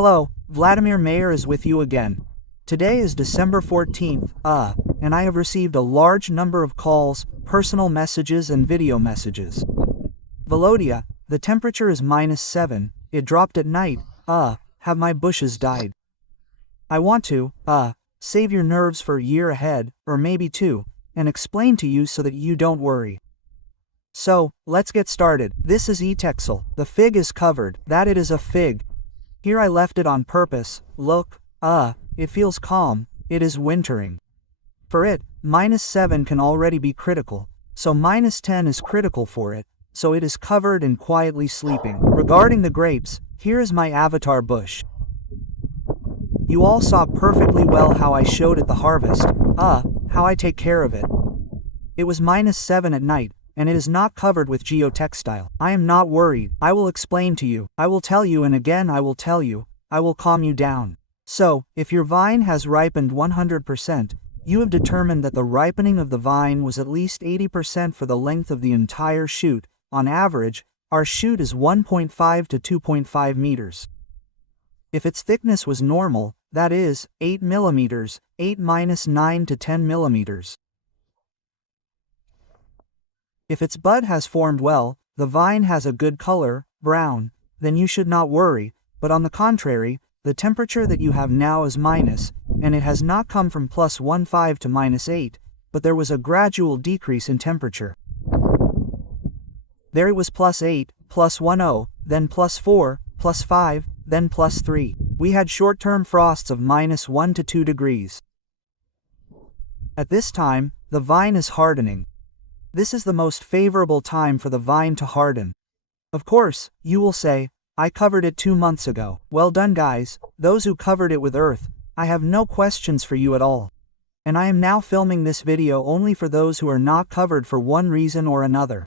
Hello, Vladimir Mayer is with you again. Today is December 14th, and I have received a large number of calls, personal messages and video messages. Volodya, the temperature is -7, it dropped at night, have my bushes died? I want to, save your nerves for a year ahead, or maybe two, and explain to you so that you don't worry. So, let's get started. This is viticulture. The fig is covered, that it is a fig. Here I left it on purpose. Look, it feels calm, it is wintering. For it, -7 can already be critical, so -10 is critical for it, so it is covered and quietly sleeping. Regarding the grapes, here is my avatar bush. You all saw perfectly well how I showed at the harvest, how I take care of it. It was -7 at night, and it is not covered with geotextile. I am not worried. I will explain to you. I will tell you, and again I will tell you. I will calm you down. So, if your vine has ripened 100%, you have determined that the ripening of the vine was at least 80% for the length of the entire shoot. On average, our shoot is 1.5 to 2.5 meters. If its thickness was normal, that is, 8 millimeters, 8-9 to 10 millimeters. If its bud has formed well, the vine has a good color, brown, then you should not worry, but on the contrary, the temperature that you have now is minus, and it has not come from +15 to -8, but there was a gradual decrease in temperature. There it was +8, +10, then +4, +5, then +3. We had short-term frosts of -1 to 2 degrees. At this time, the vine is hardening. This is the most favorable time for the vine to harden. Of course, you will say, I covered it 2 months ago. Well done, guys, those who covered it with earth. I have no questions for you at all. And I am now filming this video only for those who are not covered for one reason or another.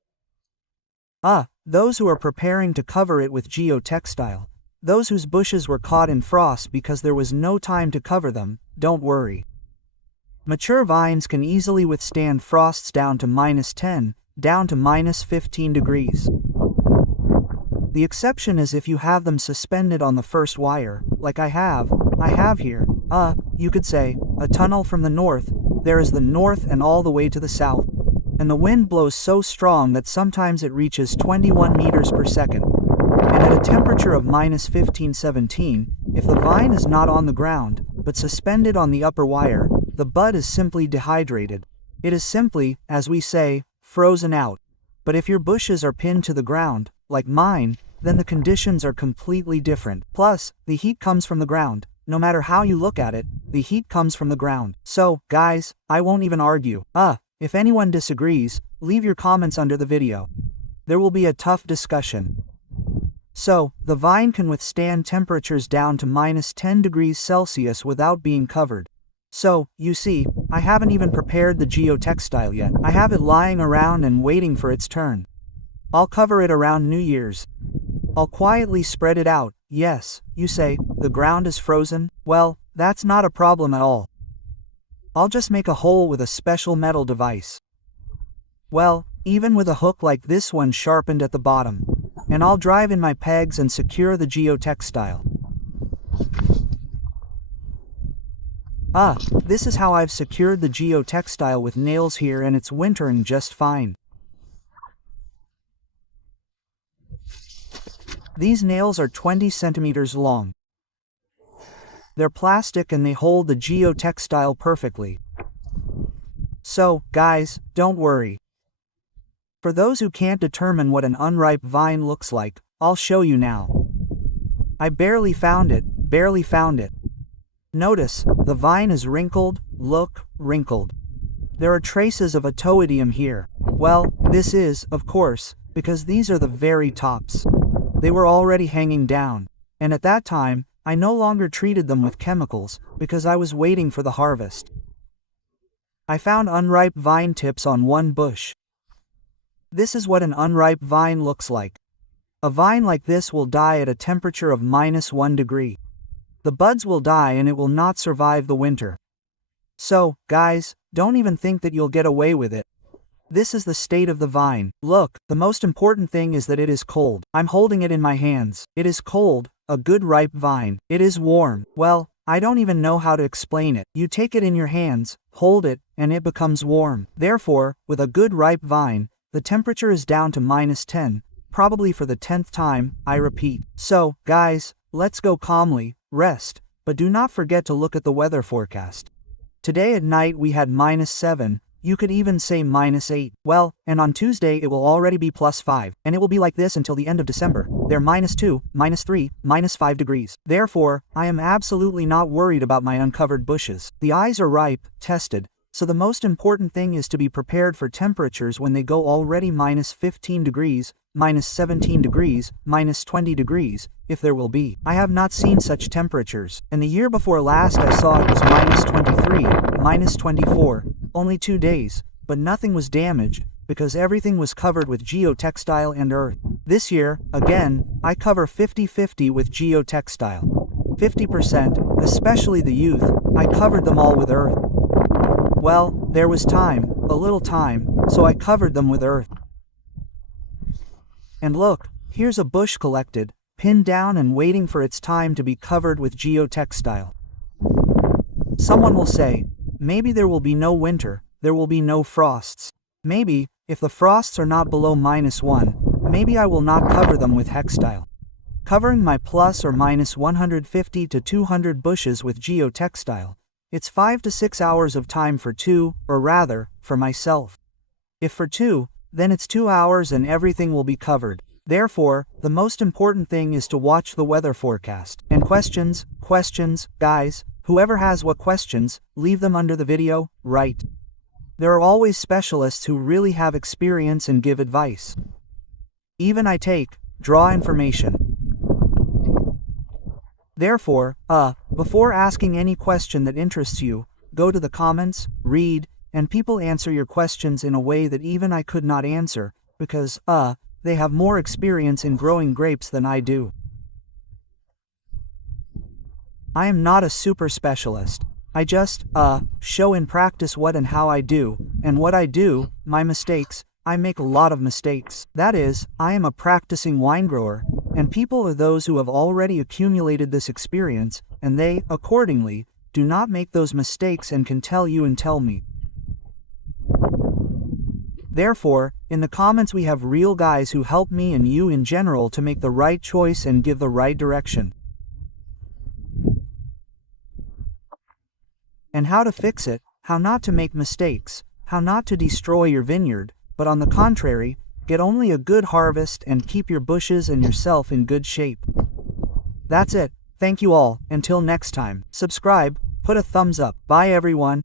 Those who are preparing to cover it with geotextile. Those whose bushes were caught in frost because there was no time to cover them, don't worry. Mature vines can easily withstand frosts down to -10, down to -15 degrees. The exception is if you have them suspended on the first wire, like I have here, you could say, a tunnel from the north, there is the north and all the way to the south. And the wind blows so strong that sometimes it reaches 21 meters per second. And at a temperature of -15-17, if the vine is not on the ground, but suspended on the upper wire, the bud is simply dehydrated. It is simply, as we say, frozen out. But if your bushes are pinned to the ground, like mine, then the conditions are completely different. Plus, the heat comes from the ground. No matter how you look at it, the heat comes from the ground. So, guys, I won't even argue. If anyone disagrees, leave your comments under the video. There will be a tough discussion. So, the vine can withstand temperatures down to -10 degrees Celsius without being covered. So, you see, I haven't even prepared the geotextile yet. I have it lying around and waiting for its turn. I'll cover it around New Year's. I'll quietly spread it out. Yes, you say, the ground is frozen? Well, that's not a problem at all. I'll just make a hole with a special metal device. Well, even with a hook like this one sharpened at the bottom. And I'll drive in my pegs and secure the geotextile. This is how I've secured the geotextile with nails here, and it's wintering just fine. These nails are 20 centimeters long. They're plastic and they hold the geotextile perfectly. So, guys, don't worry. For those who can't determine what an unripe vine looks like, I'll show you now. I barely found it. Notice, the vine is wrinkled, look, wrinkled. There are traces of atoidium here. Well, this is, of course, because these are the very tops. They were already hanging down, and at that time, I no longer treated them with chemicals, because I was waiting for the harvest. I found unripe vine tips on one bush. This is what an unripe vine looks like. A vine like this will die at a temperature of -1 degree. The buds will die and it will not survive the winter. So, guys, don't even think that you'll get away with it. This is the state of the vine. Look, the most important thing is that it is cold. I'm holding it in my hands. It is cold, a good ripe vine. It is warm. Well, I don't even know how to explain it. You take it in your hands, hold it, and it becomes warm. Therefore, with a good ripe vine, the temperature is down to -10, probably for the 10th time, I repeat. So, guys, let's go calmly, rest, but do not forget to look at the weather forecast. Today at night we had -7, you could even say -8. Well, and on Tuesday it will already be +5, and it will be like this until the end of December. They're -2, -3, -5 degrees. Therefore, I am absolutely not worried about my uncovered bushes. The eyes are ripe, tested, so the most important thing is to be prepared for temperatures when they go already -15 degrees, -17 degrees, -20 degrees, if there will be. I have not seen such temperatures, and the year before last I saw it was -23, -24, only 2 days, but nothing was damaged, because everything was covered with geotextile and earth. This year, again, I cover 50-50 with geotextile. 50%, especially the youth, I covered them all with earth. Well, there was time, a little time, so I covered them with earth. And look, here's a bush collected, pinned down and waiting for its time to be covered with geotextile. Someone will say, maybe there will be no winter, there will be no frosts. Maybe, if the frosts are not below -1, maybe I will not cover them with hextile. Covering my plus or minus 150 to 200 bushes with geotextile, it's 5 to 6 hours of time for 2, or rather, for myself. If for 2, then it's 2 hours and everything will be covered. Therefore, the most important thing is to watch the weather forecast. And questions, guys, whoever has what questions, leave them under the video, right? There are always specialists who really have experience and give advice. Even I draw information. Therefore, before asking any question that interests you, go to the comments, read, and people answer your questions in a way that even I could not answer, because, they have more experience in growing grapes than I do. I am not a super specialist. I just, show in practice what and how I do, and what I do, my mistakes, I make a lot of mistakes. That is, I am a practicing wine grower, and people are those who have already accumulated this experience, and they, accordingly, do not make those mistakes and can tell you and tell me. Therefore, in the comments we have real guys who help me and you in general to make the right choice and give the right direction. And how to fix it, how not to make mistakes, how not to destroy your vineyard, but on the contrary, get only a good harvest and keep your bushes and yourself in good shape. That's it. Thank you all. Until next time. Subscribe, put a thumbs up. Bye everyone.